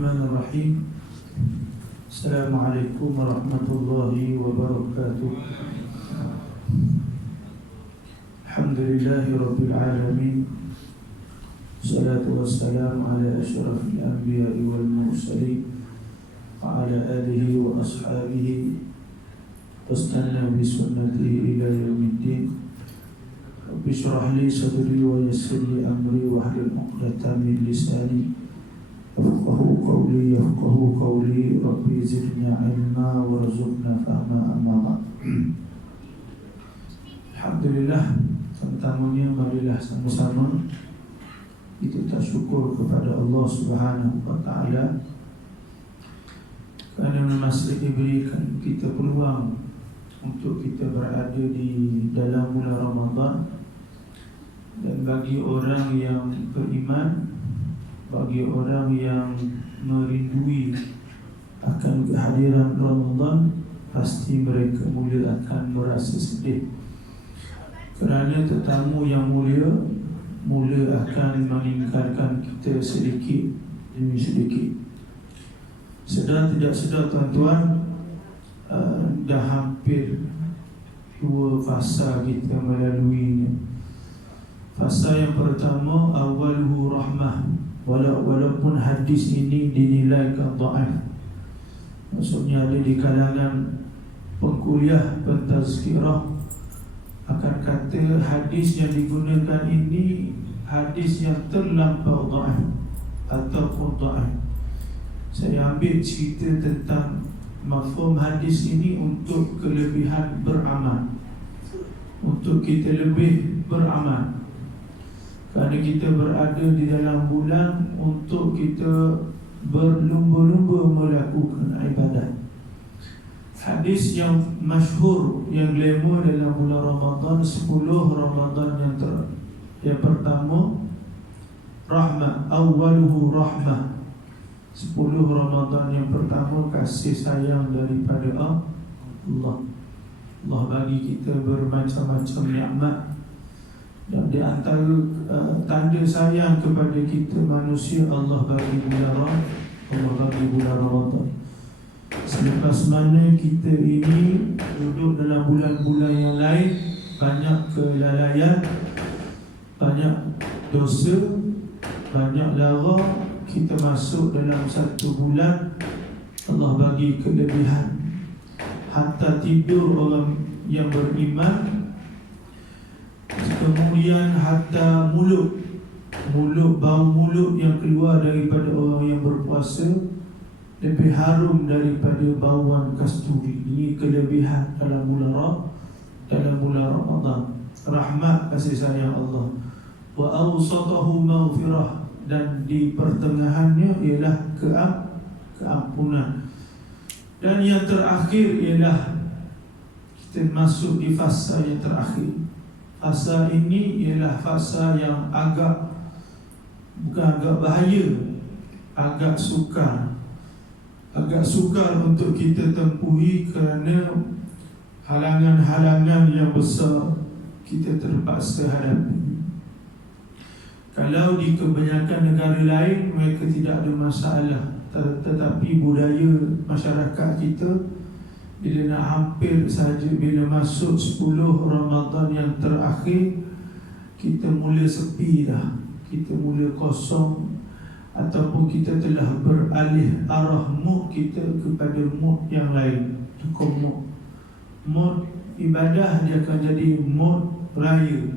Bismillahirrahmanirrahim. Assalamualaikum warahmatullahi wabarakatuh. Alhamdulillahi rabbil alamin. Salatu wassalamu ala asyrafil anbiya'i wal mursalin wa ala alihi wa ashabihi wastanna bi sunnatihi ila yaumiddin. Rabbi shrah li sadri wa yassir li amri wahlul 'uqdatam min lisani yafqahu qawli rabbi zidni ilma warzuqna fahma amma ba'd. Alhamdulillah, pertamanya marilah sama-sama kita syukur kepada Allah Subhanahu wa taala kerana masih diberikan kita peluang untuk kita berada di dalam bulan Ramadan. Dan bagi orang yang beriman, bagi orang yang merindui akan kehadiran Ramadan, pasti mereka mula akan merasa sedih kerana tetamu yang mulia mula akan meninggalkan kita sedikit demi sedikit. Sedar tidak sedar tuan-tuan, dah hampir 2 fasa kita melaluinya. Fasa yang pertama, awaluhu rahmah, walaupun hadis ini dinilaikan dhaif. Maksudnya ada di kalangan pengkuliah, pentazkirah akan kata hadis yang digunakan ini hadis yang terlampau dhaif ataupun dhaif. Saya ambil cerita tentang mafhum hadis ini untuk kelebihan beramal, untuk kita lebih beramal. Kerana kita berada di dalam bulan untuk kita berlumba-lumba melakukan ibadat. Hadis yang masyhur, yang glamour dalam bulan Ramadan, 10 Ramadan yang pertama, rahmah, awaluhu rahmah. 10 Ramadan yang pertama kasih sayang daripada Allah. Allah bagi kita bermacam-macam nikmat. Dan di antara tanda sayang kepada kita manusia, Allah bagi bulan Ramadan. Selepas mana kita ini duduk dalam bulan-bulan yang lain, banyak kelalaian, banyak dosa, banyak lara, kita masuk dalam satu bulan Allah bagi kelebihan. Hatta tidur orang yang beriman, kemudian hatta bau mulut yang keluar daripada orang yang berpuasa lebih harum daripada bauan kasturi. Ini kelebihan dalam bulan Ramadan. Rahmat, kasih sayang Allah. Wa awsatahu maghfirah, dan di pertengahannya ialah keampunan. Dan yang terakhir ialah kita masuk di fasa yang terakhir. Fasa ini ialah fasa yang bukan agak bahaya, agak sukar untuk kita tempuhi kerana halangan-halangan yang besar kita terpaksa hadapi. Kalau di kebanyakan negara lain mereka tidak ada masalah, tetapi budaya masyarakat kita, bila nak hampir saja, bila masuk 10 Ramadan yang terakhir, kita mula sepi dah, kita mula kosong, ataupun kita telah beralih arah mood kita kepada mood yang lain. Tukar mood ibadah, dia akan jadi mood raya,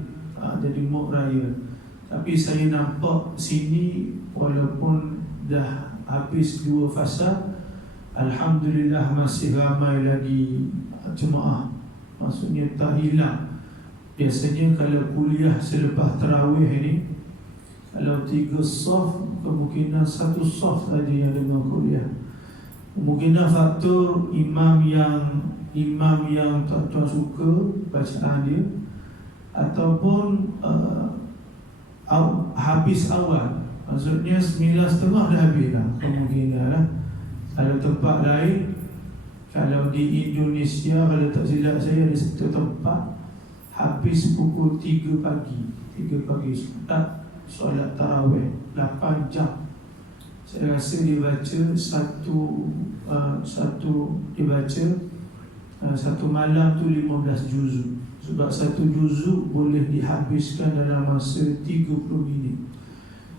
jadi mood raya. Tapi saya nampak sini, walaupun dah habis 2 fasa, alhamdulillah masih ramai lagi jemaah. Maksudnya tak hilang. Biasanya kalau kuliah selepas tarawih ini, kalau 3 saf, kemungkinan 1 saf saja yang dengar kuliah. Kemungkinan faktor imam yang tuan-tuan suka bacaan dia, ataupun habis awal. Maksudnya 9.30 dah habis dah, kemungkinan lah. Kalau tempat lain, kalau di Indonesia, kalau tak silap saya, ada satu tempat habis pukul 3 pagi start solat tarawih 8 jam. Saya rasa dia baca satu malam tu 15 juzuk. Sebab satu juzuk boleh dihabiskan dalam masa 30 minit.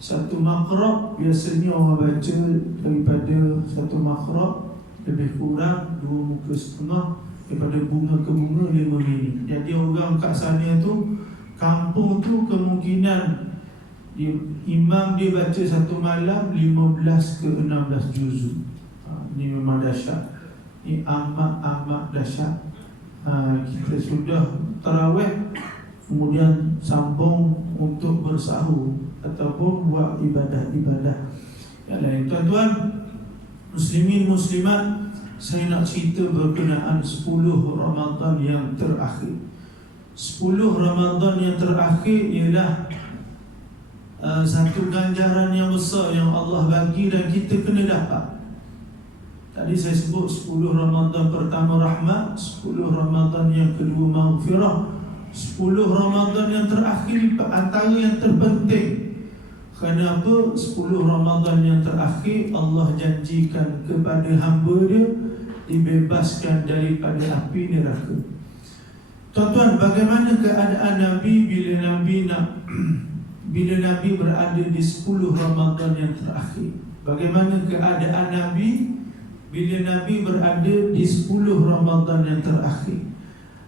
Satu makhraj biasanya orang baca daripada satu makhraj lebih kurang 2 muka setengah, daripada bunga ke bunga 5 minit. Jadi orang kat sana tu, kampung tu kemungkinan imam dia baca satu malam 15 ke 16 juzuk. Ini memang dahsyat. Ini amat dahsyat. Kita sudah tarawih, kemudian sambung untuk bersahur ataupun buat ibadah-ibadah yang lain. Tuan-tuan muslimin muslimat, saya nak cerita berkenaan 10 Ramadan yang terakhir. 10 Ramadan yang terakhir ialah satu ganjaran yang besar yang Allah bagi dan kita kena dapat. Tadi saya sebut 10 Ramadan pertama rahmat, 10 Ramadan yang kedua maghfirah, 10 Ramadan yang terakhir antara yang terpenting. Kenapa 10 Ramadan yang terakhir Allah janjikan kepada hamba dia dibebaskan daripada api neraka. Tuan-tuan, bagaimana keadaan Nabi bila Nabi berada di 10 Ramadan yang terakhir? Bagaimana keadaan Nabi bila Nabi berada di 10 Ramadan yang terakhir?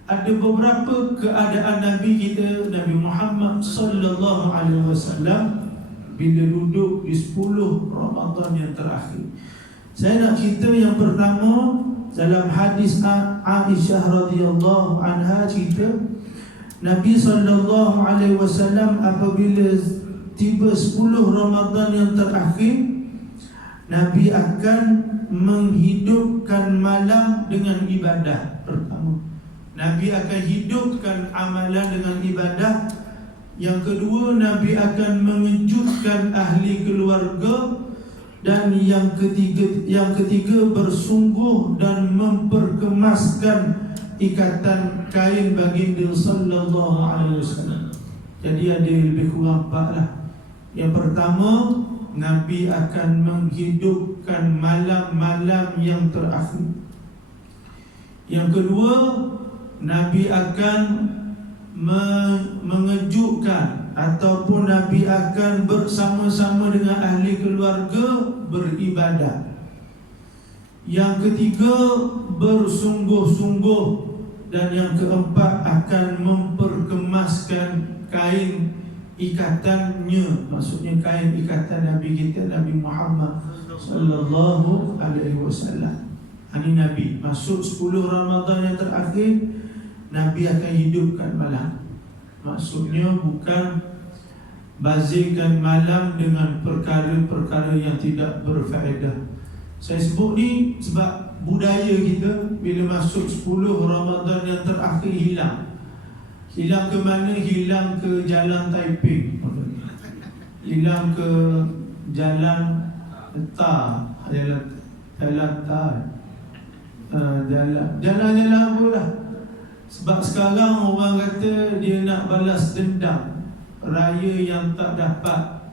Ada beberapa keadaan Nabi kita, Nabi Muhammad sallallahu alaihi wasallam bila duduk di 10 Ramadan yang terakhir. Saya nak cerita yang pertama dalam hadis Aisyah radhiyallahu anha, cerita Nabi sallallahu alaihi wasallam apabila tiba 10 Ramadan yang terakhir, Nabi akan menghidupkan malam dengan ibadah. Pertama, Nabi akan hidupkan amalan dengan ibadah. Yang kedua, Nabi akan mengejutkan ahli keluarga. Dan yang ketiga bersungguh dan memperkemaskan ikatan kain baginda sallallahu alaihi wasallam. Jadi ada lebih kurang 4 lah. Yang pertama, Nabi akan menghidupkan malam-malam yang terakhir. Yang kedua, Nabi akan mengejutkan ataupun Nabi akan bersama-sama dengan ahli keluarga beribadah. Yang ketiga, bersungguh-sungguh. Dan yang keempat, akan memperkemaskan kain ikatannya, maksudnya kain ikatan Nabi kita, Nabi Muhammad sallallahu alaihi wasallam. Ini Nabi masuk 10 Ramadan yang terakhir, Nabi akan hidupkan malam. Maksudnya bukan bazirkan malam dengan perkara-perkara yang tidak berfaedah. Saya sebut ni sebab budaya kita bila masuk 10 Ramadan yang terakhir hilang. Hilang ke mana? Hilang ke jalan Taiping, hilang ke jalan Tar, jalan apa lah. Sebab sekarang orang kata dia nak balas dendam raya yang tak dapat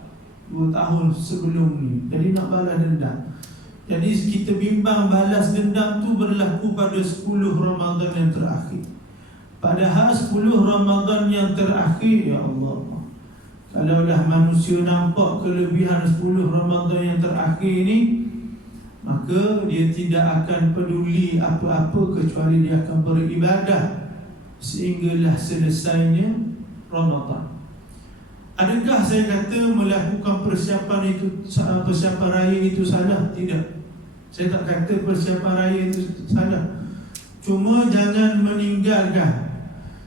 2 tahun sebelum ni. Jadi nak balas dendam. Jadi kita bimbang balas dendam tu berlaku pada 10 Ramadan yang terakhir. Padahal 10 Ramadan yang terakhir, ya Allah, kalaulah manusia nampak kelebihan 10 Ramadan yang terakhir ni, maka dia tidak akan peduli apa-apa kecuali dia akan beribadah sehinggalah selesainya Ramadan. Adakah saya kata melakukan persiapan raya itu salah? Tidak. Saya tak kata persiapan raya itu salah. Cuma jangan meninggalkan.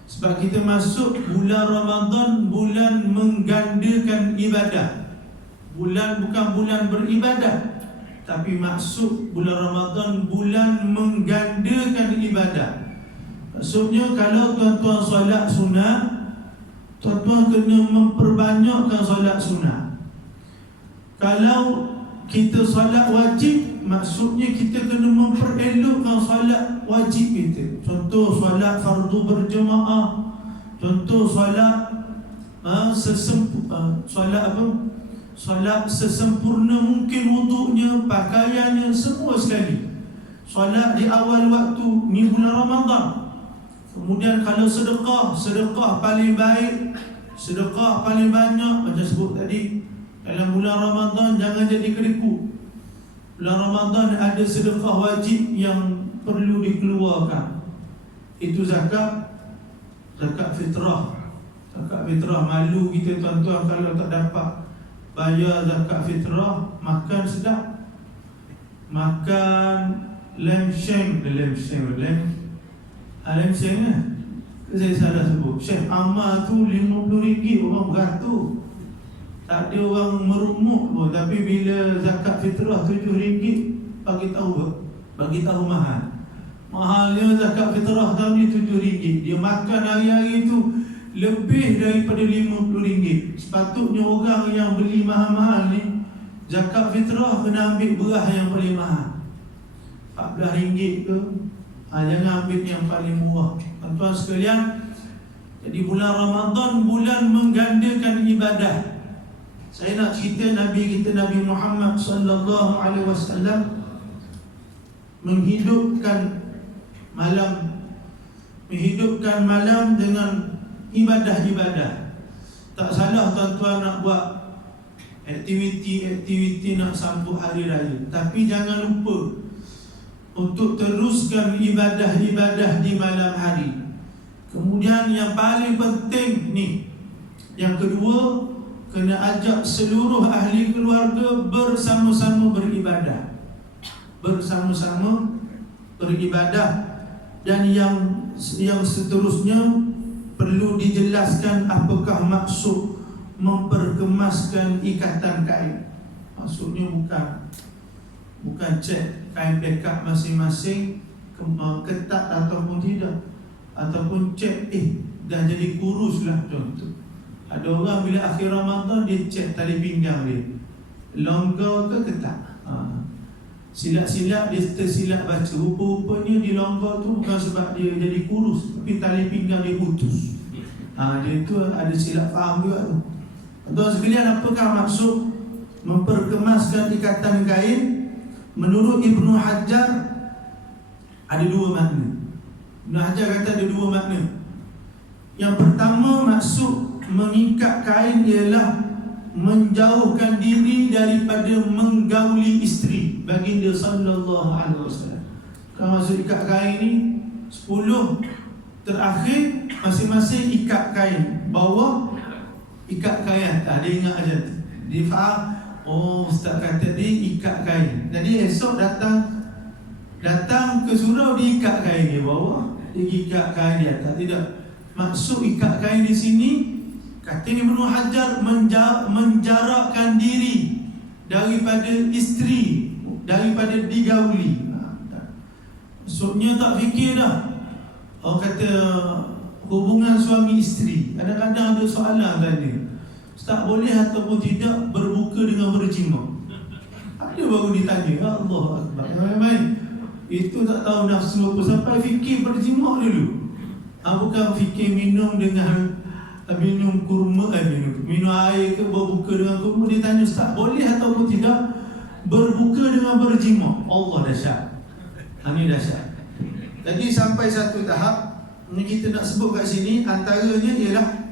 Sebab kita masuk bulan Ramadan, bulan menggandakan ibadah. Bukan bulan beribadah, tapi maksud bulan Ramadan bulan menggandakan ibadah. Maksudnya kalau tuan-tuan solat sunat, tuan-tuan kena memperbanyakkan solat sunat. Kalau kita solat wajib, maksudnya kita kena memperelokkan solat wajib kita. Contoh solat fardu berjemaah, contoh solat solat apa? solat sesempurna mungkin wuduknya, pakaiannya, semua sekali. Solat di awal waktu ni bulan Ramadan. Kemudian kalau sedekah, sedekah paling baik, sedekah paling banyak. Macam sebut tadi, dalam bulan Ramadan jangan jadi keriku. Bulan Ramadan ada sedekah wajib yang perlu dikeluarkan. Itu zakat, zakat fitrah. Zakat fitrah, malu kita tuan-tuan kalau tak dapat bayar zakat fitrah. Makan sedap, makan lem sheng lah. Saya salah sebut. Syekh Ammar tu RM50 orang beratur. Tak ada orang merumuk pun. Tapi bila zakat fitrah RM7, bagi tahu mahal. Mahalnya zakat fitrah tahun ni RM7. Dia makan hari-hari tu lebih daripada RM50. Sepatutnya orang yang beli mahal-mahal ni, zakat fitrah kena ambil beras yang paling mahal, RM14 ke. Jangan ambil yang paling murah. Tuan-tuan sekalian, jadi bulan Ramadan bulan menggandakan ibadah. Saya nak cerita Nabi kita, Nabi Muhammad sallallahu alaihi wasallam menghidupkan malam dengan ibadah-ibadah. Tak salah tuan-tuan nak buat aktiviti nak sambut hari raya, tapi jangan lupa untuk teruskan ibadah-ibadah di malam hari. Kemudian yang paling penting ni, yang kedua, kena ajak seluruh ahli keluarga bersama-sama beribadah. Dan yang seterusnya perlu dijelaskan apakah maksud memperkemaskan ikatan kain. Maksudnya bukan cek kain backup masing-masing ketat ataupun tidak, ataupun cek dah jadi kurus lah. Contoh, ada orang bila akhir Ramadan dia cek tali pinggang dia longgar ke ketat. Silap-silap dia tersilap baca, rupa-rupanya di longgar tu bukan sebab dia jadi kurus, tapi tali pinggang dia putus. Dia tu ada silap faham juga tu. Tuan sekalian, apakah maksud memperkemaskan ikatan kain? Menurut Ibnu Hajar ada dua makna. Ibnu Hajar kata ada dua makna. Yang pertama, maksud mengikat kain ialah menjauhkan diri daripada menggauli isteri baginda sallallahu alaihi wasallam. Kalau maksud ikat kain ni 10 terakhir masing-masing ikat kain, bawah ikat kain atas. Dia ingat aja. Dia faham, oh ustaz kata dia ikat kain. Jadi esok datang ke surau dia ikat kain di bawah, dia ikat kain di atas. Tidak. Maksud ikat kain di sini, kata Ibnu Hajar, menjarakkan diri daripada isteri, daripada digauli. Maksudnya tak fikir dah. Orang kata hubungan suami isteri, kadang-kadang ada soalan tanya, ustaz boleh ataupun tidak berbuka dengan berjima? Ada baru ditanya, ya Allah Akbar. Main-main itu tak tahu nafsu apa, sampai fikir berjima dulu. Bukan fikir minum dengan minum kurma, minum air ke berbuka dengan kurma. Dia tanya, ustaz boleh ataupun tidak berbuka dengan berjima? Allah dahsyat. Ini dahsyat. Jadi sampai satu tahap ni kita nak sebut kat sini, antaranya ialah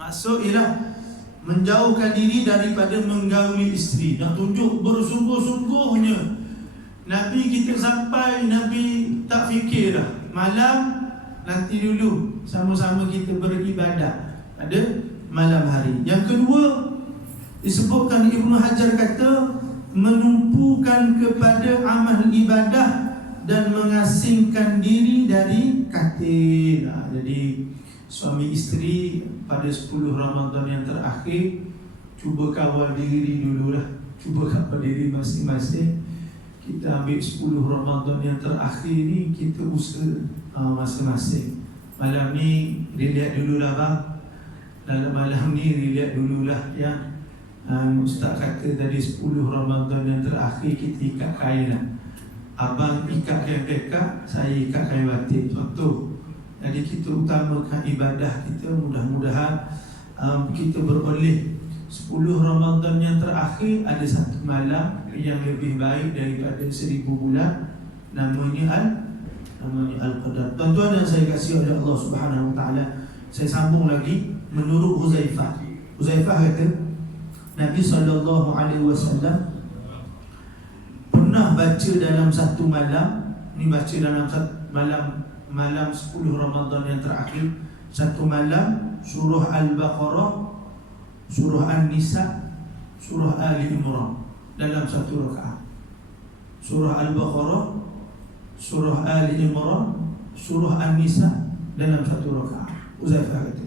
maksud ialah menjauhkan diri daripada menggauli isteri. Nak tunjuk bersungguh-sungguhnya Nabi kita sampai Nabi tak fikir dah, malam nanti dulu sama-sama kita beribadah pada malam hari. Yang kedua, disebutkan Ibnu Hajar kata menumpukan kepada amal ibadah dan mengasingkan diri dari katil. Jadi suami isteri pada 10 Ramadan yang terakhir, cuba kawal diri dululah. Cuba kawal diri masing-masing. Kita ambil 10 Ramadan yang terakhir ni, kita usaha masing-masing. Malam ni relax dululah bang. Dalam malam ni relax dululah ya. Ustaz kata tadi 10 Ramadan yang terakhir kita ikat kain lah. Abang ikat kain beka, saya ikat kain batik. Contoh. Jadi kita utamakan ibadah kita. Mudah-mudahan kita beroleh 10 Ramadan yang terakhir ada satu malam yang lebih baik daripada 1000 bulan, namanya Al-Qadar. Tuan-tuan yang saya kasih oleh Allah Subhanahu Wa Taala, saya sambung lagi. Menurut Huzaifah kata Nabi SAW pernah baca dalam satu malam, ni baca dalam malam 10 Ramadan yang terakhir, satu malam surah Al-Baqarah, surah An-Nisa, surah Ali Imran dalam satu rakaat. Surah Al-Baqarah, surah Ali Imran, surah An-Nisa dalam satu rakaat. Huzaifah kata,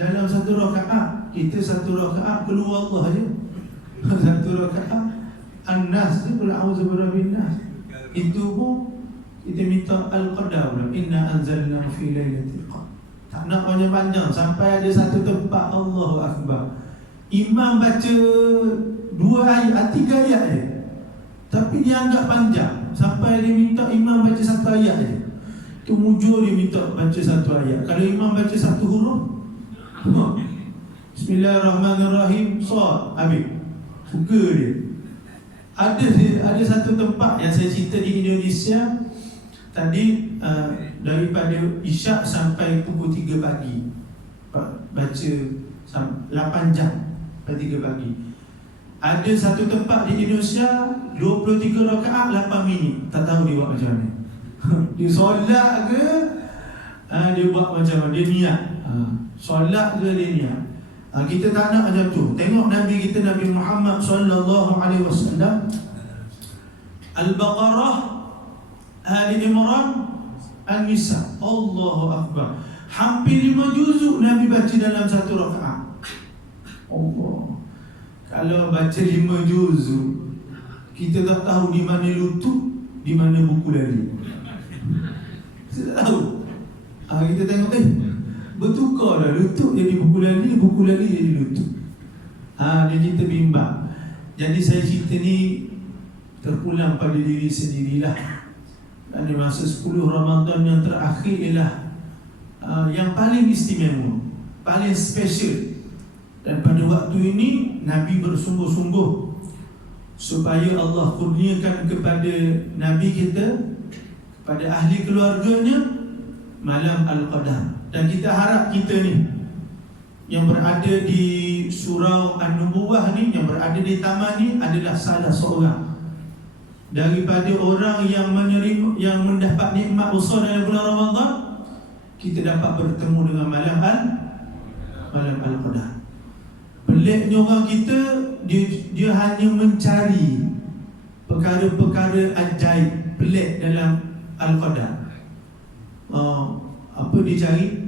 dalam satu rakaat, kita satu rakaat keluar Allah je. Satu rakaat An-Nas ni, qul a'udzu birabbin nas, itu pun kita minta Al-Qadar, inna anzalna fi lailatul qadar. Tak nak panjang-panjang, sampai ada satu tempat Allahu Akbar, imam baca 2 ayat, 3 ayat je, tapi dia anggap panjang, sampai dia minta imam baca 1 ayat je. Tu mujur dia minta baca 1 ayat. Kalau imam baca 1 huruf, Bismillahirrahmanirrahim, Shad, habis. Suka dia. Ada satu tempat yang saya cerita di Indonesia tadi, daripada Isyak sampai pukul 3 pagi, baca 8 jam sampai 3 pagi. Ada satu tempat di Indonesia 23 rakaat 8 minit. Tak tahu dia buat macam mana. Dia solat ke, dia buat macam mana, dia niat. Solat ke dia niat. Kita tak nak macam tu. Tengok Nabi kita, Nabi Muhammad SAW, Al-Baqarah, Ali Imran, An-Nisa, Allahu Akbar, hampir 5 juzuk Nabi baca dalam satu rakaat. Allah, kalau baca 5 juzuk, kita tak tahu di mana lutut, di mana buku lari. Kita tak tahu. Kita tengok, bertukar dah, lutut jadi buku lari jadi lutut. Dia kita bimbang. Jadi saya cerita ni terpulang pada diri sendirilah. Dan di masa 10 Ramadan yang terakhir ialah yang paling istimewa, paling special. Dan pada waktu ini Nabi bersungguh-sungguh supaya Allah kurniakan kepada Nabi kita, kepada ahli keluarganya, malam Al-Qadar. Dan kita harap kita ni yang berada di surau An-Nubuwah ni, yang berada di taman ni, adalah salah seorang daripada orang yang menerima, yang mendapat nikmat besar dalam bulan Ramadan. Kita dapat bertemu dengan malam Al-Qadar. Peliknya orang kita, dia hanya mencari perkara-perkara ajaib pelik dalam Al-Qadar. Apa dia cari?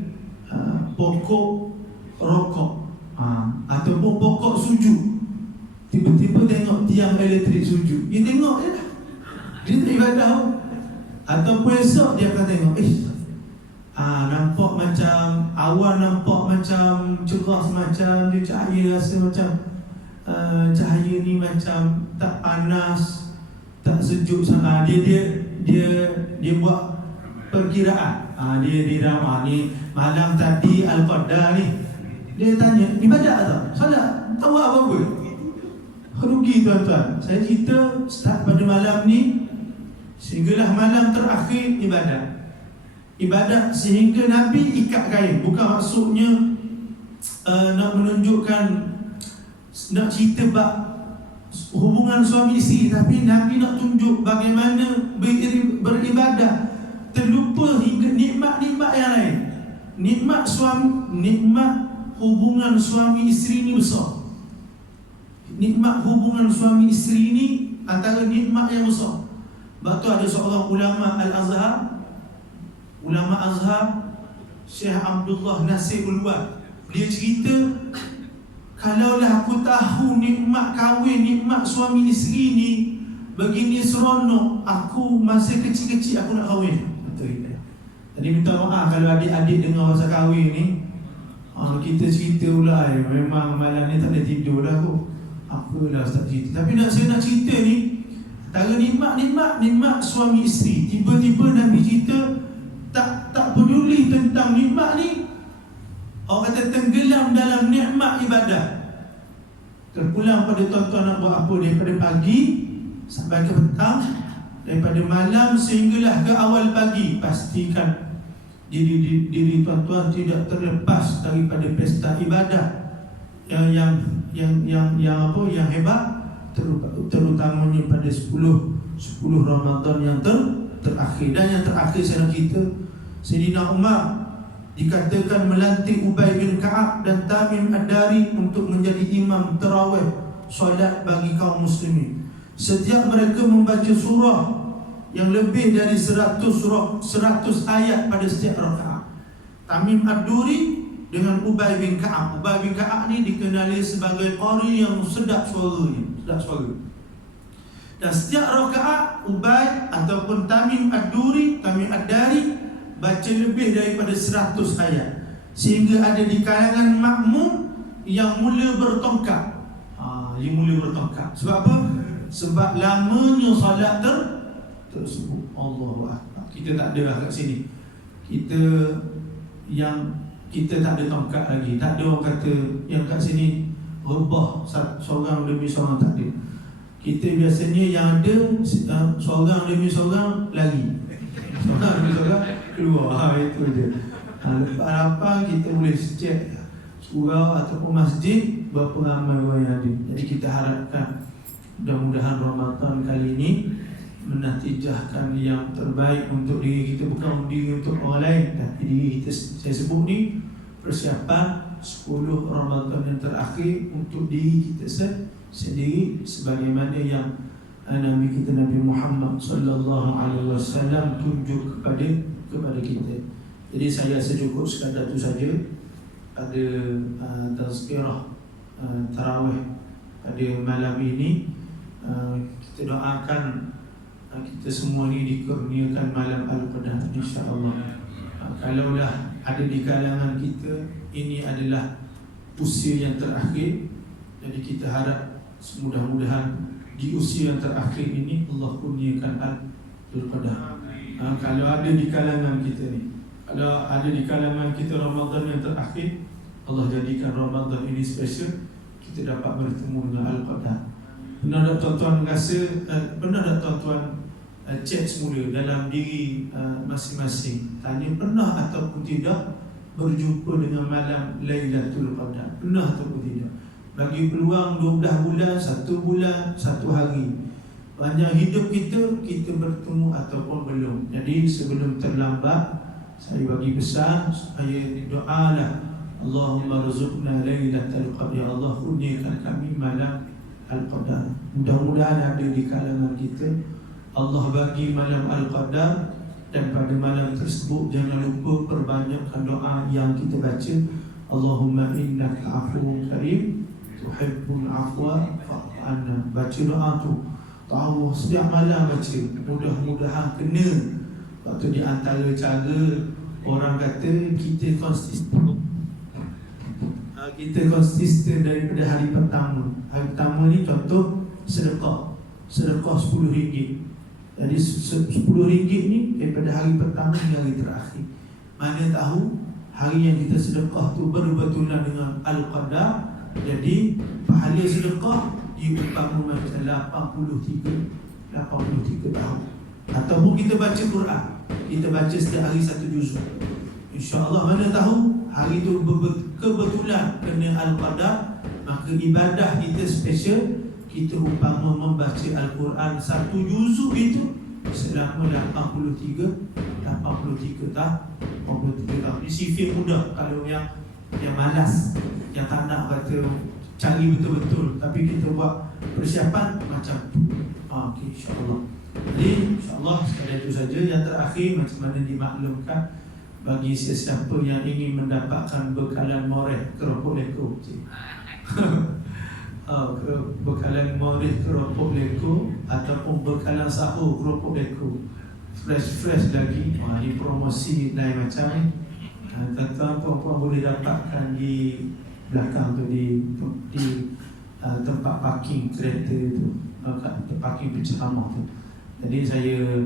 Pokok rokok, ataupun pokok sujud. Tiba-tiba tengok tiang elektrik sujud, dia tengok je lah, dia tak ibadah. Ataupun esok dia akan tengok, nampak macam awan, nampak macam cerah, semacam dia cahaya, rasa macam cahaya ni macam tak panas, tak sejuk sangat. Dia buat perkiraan. Dia ramah ni malam tadi Al-Qadar ni, dia tanya ibadat tak? Salat? Tak buat apa-apa. Rugi tuan-tuan. Saya cerita start pada malam ni sehinggalah malam terakhir ibadat sehingga Nabi ikat kain. Bukan maksudnya nak menunjukkan, nak cerita bab hubungan suami isteri, tapi Nabi nak tunjuk bagaimana beribadah, terlupa hingga nikmat-nikmat yang lain. Nikmat hubungan suami isteri ni besar. Nikmat hubungan suami isteri ni antara nikmat yang besar. Sebab tu ada seorang ulama Al-Azhar, Syekh Abdullah Nasir Ulwad, dia cerita, kalaulah aku tahu nikmat kahwin, nikmat suami isteri ni begini seronok, aku masa kecil-kecil aku nak kahwin. Tadi minta maaf kalau adik-adik dengar pasal kahwin ni. Kita cerita pula, memang malam ni tak ada tidur dah aku. Apalah Ustaz cerita. Tapi saya nak cerita ni, antara nikmat suami isteri. Tiba-tiba Nabi cerita, tak peduli tentang nikmat ni, Orang kata tenggelam dalam nikmat ibadah. Terpulang pada tuan-tuan nak buat apa daripada pagi sampai ke petang, daripada malam sehinggalah ke awal pagi. Pastikan diri tuan-tuan tidak terlepas daripada pesta ibadah yang hebat, terutamanya pada 10 Ramadan yang terakhir. Dan yang terakhir saya kita, Sayyidina Umar dikatakan melantik Ubay bin Ka'ab dan Tamim Ad-Dari untuk menjadi imam tarawih solat bagi kaum muslimin. Setiap mereka membaca surah yang lebih dari 100 ayat pada setiap rakaat. Tamim Ad-Duri dengan Ubay bin Ka'ab. Ubay bin Ka'ab ni dikenali sebagai qari yang sedap suaranya, Dan setiap rakaat Ubay ataupun Tamim Ad-Dari baca lebih daripada 100 ayat, sehingga ada di kalangan makmum yang mula bertongkar. Dia mula bertongkar. Sebab apa? Sebab lamanya solat tersebut. Allahu Akbar. Kita tak ada kat sini. Kita tak ada tongkat lagi. Tak ada orang kata yang kat sini rebah seorang demi seorang, tak ada. Kita biasanya yang ada seorang demi seorang lari, seorang demi seorang keluar. Itu je. Lepas kita boleh cek surau ataupun masjid berapa ramai orang yang ada. Jadi kita harapkan mudah-mudahan Ramadan kali ini menatijahkan yang terbaik untuk diri kita, bukan diri untuk orang lain, tapi diri kita. Saya sebut ni persiapan 10 Ramadan yang terakhir untuk diri kita sendiri, sebagaimana yang Nabi kita Nabi Muhammad sallallahu alaihi wasallam tunjuk kepada kita. Jadi saya secukup sekadar itu saja pada tazkirah tarawih pada malam ini. Kita doakan kita semua ni dikurniakan malam Al-Qadar, insya-Allah. Kalaulah ada di kalangan kita ini adalah usia yang terakhir, jadi kita harap mudah-mudahan di usia yang terakhir ini Allah kurniakan Al-Qadar. Kalau ada di kalangan kita ni, kalau ada di kalangan kita Ramadan yang terakhir, Allah jadikan Ramadan ini special, kita dapat bertemu dengan Al-Qadar. Pernah tak tuan-tuan rasa, pernah tak tuan-tuan cek semula dalam diri masing-masing, tanya pernah ataupun tidak berjumpa dengan malam Lailatul Qadar? Pernah ataupun tidak? Bagi peluang 12 bulan, 1 bulan, 1 hari, panjang hidup kita bertemu ataupun belum. Jadi sebelum terlambat, saya bagi pesan, saya doalah, Allahumma rzuqna Lailatul Qadar, ya Allah kurniakan kami malam Al-Qadar. Mudah-mudahan ada di kalangan kita Allah bagi malam Al-Qadar. Dan pada malam tersebut jangan lupa perbanyakkan doa yang kita baca, Allahumma innaka afuwwun karim tuhibbul afwa fa'fu anna. Baca doa tu, tahu setiap malam baca, mudah-mudahan kena. Waktu di antara cara orang kata kita konsisten daripada hari pertama. Hari pertama ni contoh sedekah RM10. Jadi RM10 ni daripada hari pertama hingga hari terakhir. Mana tahu hari yang kita sedekah tu berbetulan dengan Al-Qadar, jadi pahala sedekah diumpama macam 83 tahun. Ataupun kita baca Quran, kita baca setiap hari 1 juzuk, insya-Allah mana tahu hari itu kebetulan kena Al-Qadar, maka ibadah kita special. Kita umpama membaca Al-Quran 1 juzuk itu selama 83 tahun. Ini sifir mudah kalau yang malas, yang tak nak kata cari betul-betul, tapi kita buat persiapan macam tu. Okay, insya-Allah. Jadi insya-Allah sekadar itu saja. Yang terakhir, macam mana dimaklumkan bagi sesiapa yang ingin mendapatkan bekalan moreh keropok leko, bekalan moreh keropok leko ataupun bekalan sahur keropok leko, fresh lagi. Ini promosi lain macam ni. Tuan-tuan puan-puan boleh dapatkan di belakang tu, di tempat parking kereta tu, parking penceramah tu. Jadi saya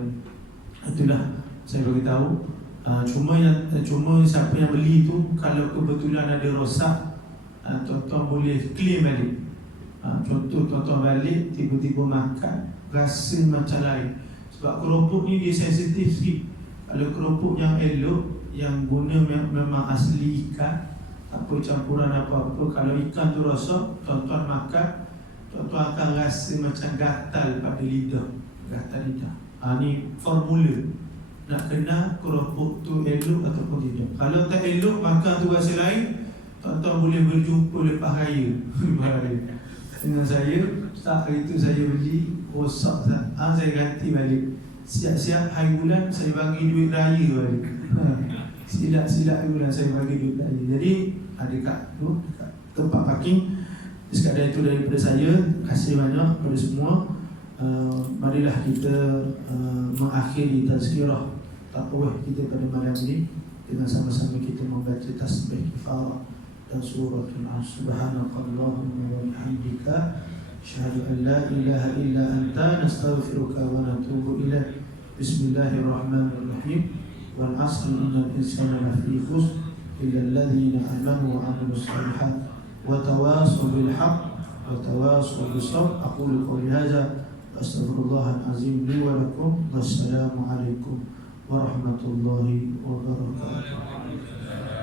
beritahu Cuma siapa yang beli tu kalau kebetulan ada rosak, tuan-tuan boleh claim balik. Contoh tuan-tuan balik tiba-tiba makan rasa macam lain. Sebab keropok ni dia sensitif sikit. Kalau keropok yang elok, yang guna memang asli ikan, apa campuran apa-apa, kalau ikan tu rosak, tuan-tuan makan, tuan-tuan akan rasa macam gatal pada lidah. Gatal lidah. Ni formula nak kenal keropok tu elok ataupun tidak. Kalau tak elok, makan tu rasa lain, tuan-tuan boleh berjumpa lepas raya. Dengan saya, tak hari tu saya beli rosak, saya ganti balik. Siap-siap hari bulan saya bagi duit raya balik. Silap-silap hari bulan saya bagi duit raya. Jadi dekat tu, dekat tempat parking. Sekadar itu daripada saya. Terima kasih banyak kepada semua. Marilah kita mengakhiri tazkirah taqwa kita pada malam ini dengan sama-sama kita membaca tasbih kifarah dan suratul Subhanakallahumma wa bihamdika asyhadu an la ilaha illa anta nastaghfiruka wa natubu ilaik. Bismillahirrahmanirrahim. Wal 'asri innal insana lafi khusr illa alladhina amanu wa 'amilus shalihat wa tawassaw bil haqq wa tawassaw bis sabr. Aqulu qawli hadza astaghfirullahal azim li wa lakum. Wassalamu alaikum warahmatullahi wabarakatuh.